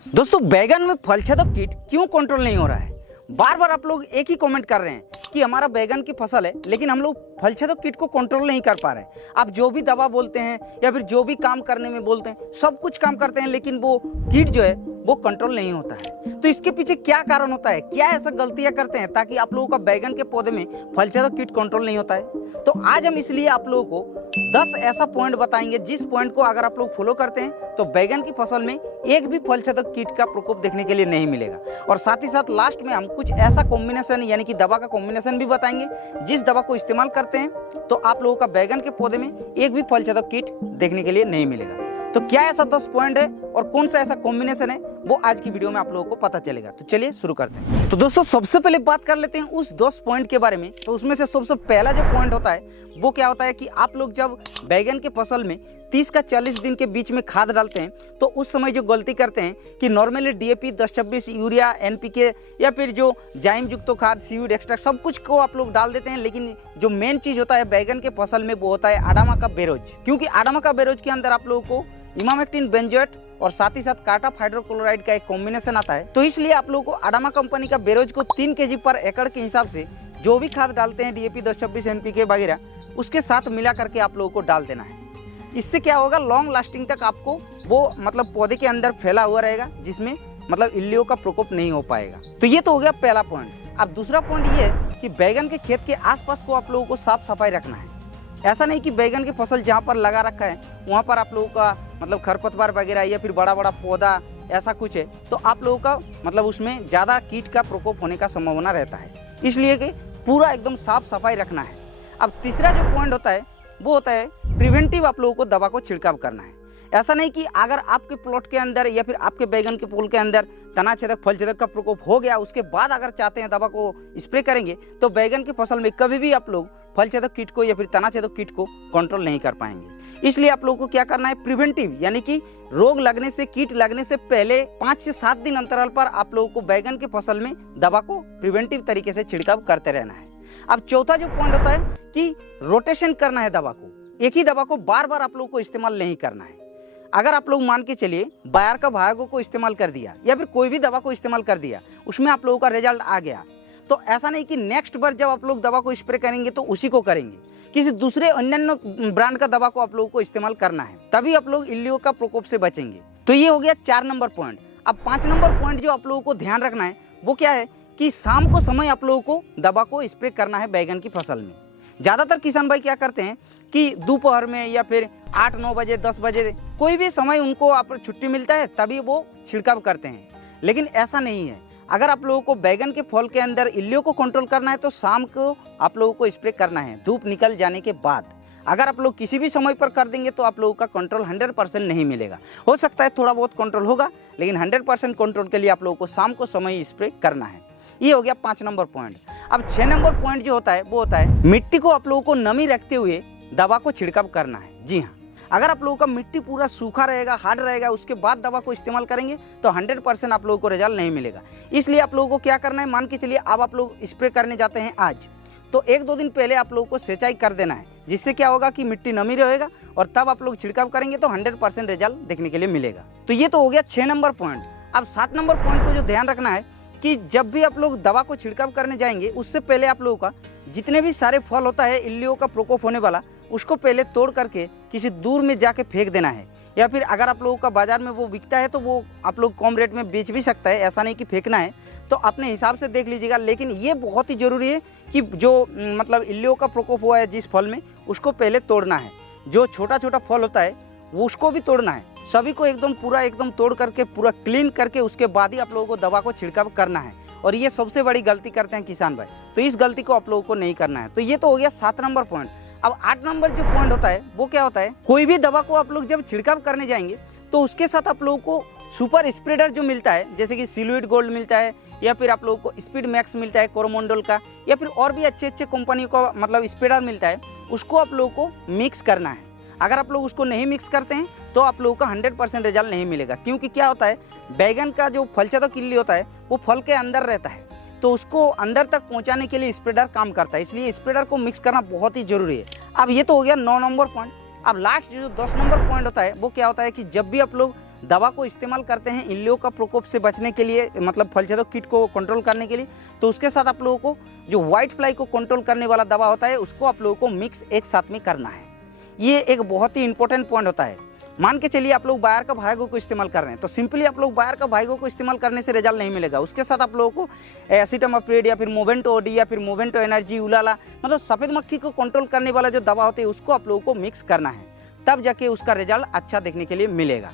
दोस्तों बैगन में फलछेदक कीट क्यों कंट्रोल नहीं हो रहा है? बार बार आप लोग एक ही कमेंट कर रहे हैं कि हमारा बैगन की फसल है लेकिन हम लोग फलछेदक कीट को कंट्रोल नहीं कर पा रहे हैं। आप जो भी दवा बोलते हैं या फिर जो भी काम करने में बोलते हैं, सब कुछ काम करते हैं लेकिन वो कीट जो है वो कंट्रोल नहीं होता है। तो इसके पीछे क्या कारण होता है? क्या ऐसा गलतियां करते हैं ताकि आप लोगों का बैगन के पौधे में फलछेदक कीट कंट्रोल नहीं होता है? तो आज हम इसलिए आप लोगों को 10 ऐसा पॉइंट बताएंगे जिस पॉइंट को अगर आप लोग फॉलो करते हैं तो बैगन की फसल में एक भी फलछेदक कीट का प्रकोप देखने के लिए नहीं मिलेगा। और साथ ही साथ लास्ट में हम कुछ ऐसा कॉम्बिनेशन यानी कि दवा का कॉम्बिनेशन भी बताएंगे जिस दवा को इस्तेमाल करते हैं तो आप लोगों का बैगन के पौधे में एक भी फलछेदक कीट देखने के लिए नहीं मिलेगा। तो क्या ऐसा 10 पॉइंट है और कौन सा ऐसा कॉम्बिनेशन है वो आज की वीडियो में आप लोगों को पता चलेगा। तो चलिए शुरू करते हैं। तो दोस्तों सबसे पहले बात कर लेते हैं उस 10 पॉइंट के बारे में। तो उसमें से सबसे पहला जो पॉइंट होता है वो क्या होता है कि आप लोग जब बैगन के फसल में 30 का 40 दिन के बीच में खाद डालते हैं तो उस समय जो गलती करते हैं कि नॉर्मली डीएपी 10-26 यूरिया एनपीके या फिर जो जाइम युक्त खाद सीवीड एक्सट्रैक्ट सब कुछ को आप लोग डाल देते हैं, लेकिन जो मेन चीज़ होता है बैगन के फसल में वो होता है आडामा का बेरोज। क्योंकि आडामा का बेरोज के अंदर आप लोगों को इमामेक्टिन बेंजोएट और साथ ही साथ कार्टाप हाइड्रोक्लोराइड का एक कॉम्बिनेशन आता है। तो इसलिए आप लोगों को आडामा कंपनी का बेरोज को 3 kg पर एकड़ के हिसाब से जो भी खाद डालते हैं डीएपी 10-26 एनपीके वगैरह उसके साथ मिला करके आप लोगों को डाल देना है। इससे क्या होगा, लॉन्ग लास्टिंग तक आपको वो मतलब पौधे के अंदर फैला हुआ रहेगा जिसमें मतलब इल्लियों का प्रकोप नहीं हो पाएगा। तो ये तो हो गया पहला पॉइंट। अब दूसरा पॉइंट ये है कि बैगन के खेत के आसपास को आप लोगों को साफ सफाई रखना है। ऐसा नहीं कि बैगन की फसल जहाँ पर लगा रखा है वहाँ पर आप लोगों का मतलब खरपतवार वगैरह या फिर बड़ा बड़ा पौधा ऐसा कुछ है तो आप लोगों का मतलब उसमें ज़्यादा कीट का प्रकोप होने का संभावना रहता है, इसलिए कि पूरा एकदम साफ सफाई रखना है। अब तीसरा जो पॉइंट होता है वो होता है प्रिवेंटिव आप लोगों को दवा को छिड़काव करना है। ऐसा नहीं कि अगर आपके प्लॉट के अंदर या फिर आपके बैगन के फूल के अंदर तनाछेदक फलछेदक का प्रकोप हो गया उसके बाद अगर चाहते हैं दवा को स्प्रे करेंगे तो बैगन की फसल में कभी भी आप लोग फलछेदक कीट को या फिर तनाछेदक कीट को कंट्रोल नहीं कर पाएंगे। इसलिए आप लोगों को क्या करना है, प्रिवेंटिव यानी कि रोग लगने से कीट लगने से पहले 5 से 7 दिन अंतराल पर आप लोगों को बैगन की फसल में दवा को प्रिवेंटिव तरीके से छिड़काव करते रहना है। अब चौथा जो पॉइंट होता है कि रोटेशन करना है दवा को, एक ही दवा को बार बार आप लोगों को इस्तेमाल नहीं करना है। अगर आप लोग मान के चलिए बायर का भागो को इस्तेमाल कर दिया या फिर कोई भी दवा को इस्तेमाल कर दिया, उसमें आप लोगों का रिजल्ट आ गया, तो ऐसा नहीं कि नेक्स्ट बार जब आप लोग दवा को स्प्रे करेंगे तो उसी को करेंगे, किसी दूसरे अन्य ब्रांड का दवा को आप लोगों को इस्तेमाल करना है, तभी आप लोग इल्लियों का प्रकोप से बचेंगे। तो ये हो गया 4 नंबर पॉइंट। अब 5 नंबर पॉइंट जो आप लोगों को ध्यान रखना है वो क्या है कि शाम को समय आप लोगों को दवा को स्प्रे करना है बैगन की फसल में। ज़्यादातर किसान भाई क्या करते हैं कि दोपहर में या फिर 8-9 बजे 10 बजे कोई भी समय उनको आप छुट्टी मिलता है तभी वो छिड़काव करते हैं, लेकिन ऐसा नहीं है। अगर आप लोगों को बैगन के फल के अंदर इल्लियों को कंट्रोल करना है तो शाम को आप लोगों को स्प्रे करना है, धूप निकल जाने के बाद। अगर आप लोग किसी भी समय पर कर देंगे तो आप लोगों का कंट्रोल 100% नहीं मिलेगा। हो सकता है थोड़ा बहुत कंट्रोल होगा लेकिन 100% कंट्रोल के लिए आप लोगों को शाम को समय स्प्रे करना है। ये हो गया 5 नंबर पॉइंट। अब 6 नंबर पॉइंट जो होता है वो होता है मिट्टी को आप लोगों को नमी रखते हुए दवा को छिड़काव करना है। जी हाँ, अगर आप लोगों का मिट्टी पूरा सूखा रहेगा, हार्ड रहेगा, उसके बाद दवा को इस्तेमाल करेंगे तो 100% आप लोगों को रिजल्ट नहीं मिलेगा। इसलिए आप लोगों को क्या करना है, मान के चलिए अब आप लोग स्प्रे करने जाते हैं आज, तो 1-2 दिन पहले आप लोगों को सिंचाई कर देना है, जिससे क्या होगा कि मिट्टी नमी रहेगा और तब आप लोग छिड़काव करेंगे तो 100% रिजल्ट देखने के लिए मिलेगा। तो ये तो हो गया 6 नंबर पॉइंट। अब 7 नंबर पॉइंट को जो ध्यान रखना है कि जब भी आप लोग दवा को छिड़काव करने जाएंगे उससे पहले आप लोगों का जितने भी सारे फल होता है इल्लियों का प्रकोप होने वाला उसको पहले तोड़ करके किसी दूर में जाके फेंक देना है, या फिर अगर आप लोगों का बाजार में वो बिकता है तो वो आप लोग कम रेट में बेच भी सकता है, ऐसा नहीं कि फेंकना है, तो अपने हिसाब से देख लीजिएगा। लेकिन ये बहुत ही ज़रूरी है कि जो मतलब इल्लियों का प्रकोप हुआ है जिस फल में उसको पहले तोड़ना है। जो छोटा छोटा फल होता है वो उसको भी तोड़ना है, सभी को एकदम पूरा एकदम तोड़ करके पूरा क्लीन करके उसके बाद ही आप लोगों को दवा को छिड़काव करना है। और ये सबसे बड़ी गलती करते हैं किसान भाई, तो इस गलती को आप लोगों को नहीं करना है। तो ये तो हो गया 7 नंबर पॉइंट। अब 8 नंबर जो पॉइंट होता है वो क्या होता है, कोई भी दवा को आप लोग जब छिड़काव करने जाएंगे तो उसके साथ आप लोगों को सुपर स्प्रेडर जो मिलता है जैसे कि सिलुइड गोल्ड मिलता है या फिर आप लोगों को स्पीड मैक्स मिलता है कोरोमंडल का, या फिर और भी अच्छे अच्छे कंपनी का मतलब स्प्रेडर मिलता है, उसको आप लोगों को मिक्स करना है। अगर आप लोग उसको नहीं मिक्स करते हैं तो आप लोगों का 100% रिजल्ट नहीं मिलेगा। क्योंकि क्या होता है, बैगन का जो फलछेदक इल्ली होता है वो फल के अंदर रहता है, तो उसको अंदर तक पहुंचाने के लिए स्प्रेडर काम करता है, इसलिए स्प्रेडर को मिक्स करना बहुत ही जरूरी है। अब ये तो हो गया 9 नंबर पॉइंट। अब लास्ट जो 10 नंबर पॉइंट होता है वो क्या होता है कि जब भी आप लोग दवा को इस्तेमाल करते हैं इल्लियों का प्रकोप से बचने के लिए, मतलब फल छेदक कीट को कंट्रोल करने के लिए, तो उसके साथ आप लोगों को जो व्हाइट फ्लाई को कंट्रोल करने वाला दवा होता है उसको आप लोगों को मिक्स एक साथ में करना है। ये एक बहुत ही इंपॉर्टेंट पॉइंट होता है। मान के चलिए आप लोग बायर का भाइगो को इस्तेमाल कर रहे हैं, तो सिंपली आप लोग बायर का भाइगो को इस्तेमाल करने से रिजल्ट नहीं मिलेगा। उसके साथ आप लोगों को एसिटामाप्रिड या फिर मोवेंटो ओडी या फिर मोवेंटो एनर्जी उलाला, मतलब सफ़ेद मक्खी को कंट्रोल करने वाला जो दवा होती है उसको आप लोगों को मिक्स करना है, तब जाके उसका रिजल्ट अच्छा देखने के लिए मिलेगा।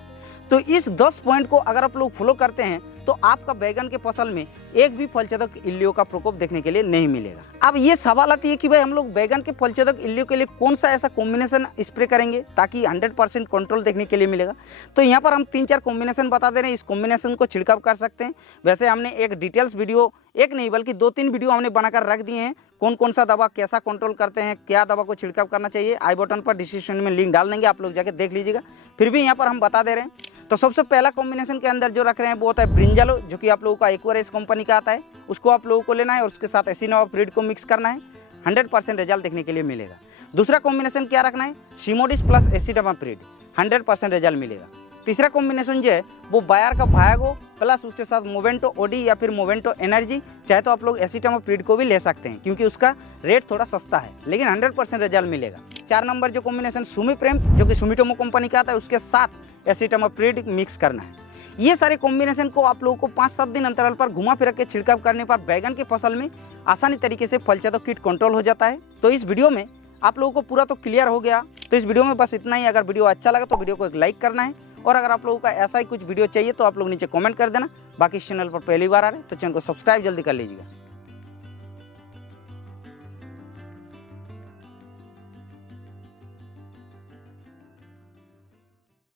तो इस 10 पॉइंट को अगर आप लोग फॉलो करते हैं तो आपका बैगन के फसल में एक भी फल छेदक इल्लियों का प्रकोप देखने के लिए नहीं मिलेगा। अब ये सवाल आती है कि भाई हम लोग बैगन के फल छेदक इल्लियों के लिए कौन सा ऐसा कॉम्बिनेशन स्प्रे करेंगे ताकि 100% कंट्रोल देखने के लिए मिलेगा। तो यहाँ पर हम 3-4 कॉम्बिनेशन बता दे रहे हैं, इस कॉम्बिनेशन को छिड़काव कर सकते हैं। वैसे हमने एक डिटेल्स वीडियो, एक नहीं बल्कि 2-3 वीडियो हमने बनाकर रख दिए हैं, कौन कौन सा दवा कैसा कंट्रोल करते हैं, क्या दवा को छिड़काव करना चाहिए। आई बटन पर डिस्क्रिप्शन में लिंक डाल देंगे, आप लोग जाके देख लीजिएगा। फिर भी यहाँ पर हम बता दे रहे हैं। तो सबसे पहला कॉम्बिनेशन के अंदर जो रख रहे हैं वो होता है ब्रिंजलो, जो कि आप लोगों का एक्वारिस कंपनी का आता है, उसको आप लोगों को लेना है और उसके साथ एसिटामाप्रिड को मिक्स करना है, 100% रिजल्ट देखने के लिए मिलेगा। दूसरा कॉम्बिनेशन क्या रखना है, सिमोडिस प्लस एसिटामाप्रिड, 100% रिजल्ट मिलेगा। तीसरा कॉम्बिनेशन जो है वो बायर का भाइगो प्लस उसके साथ मोवेंटो ओडी या फिर मोवेंटो एनर्जी, चाहे तो आप लोग एसिटामाप्रिड को भी ले सकते हैं क्योंकि उसका रेट थोड़ा सस्ता है, लेकिन 100% रिजल्ट मिलेगा। 4 नंबर जो कॉम्बिनेशन सुमिप्रेम, जो कि सुमिटोमो कंपनी का आता है, उसके साथ एसिटामाप्रिड मिक्स करना है। ये सारे कॉम्बिनेशन को आप लोगों को 5-7 दिन अंतराल पर घुमा फिरा के छिड़काव करने पर बैगन के फसल में आसानी तरीके से फल छेदक कीट कंट्रोल हो जाता है। तो इस वीडियो में आप लोगों को पूरा तो क्लियर हो गया। तो इस वीडियो में बस इतना ही। अगर वीडियो अच्छा लगा तो वीडियो को एक लाइक करना है, और अगर आप लोगों का ऐसा ही कुछ वीडियो चाहिए तो आप लोग नीचे कमेंट कर देना। बाकी इस चैनल पर पहली बार आ रहे हैं तो चैनल को सब्सक्राइब जल्दी कर लीजिएगा।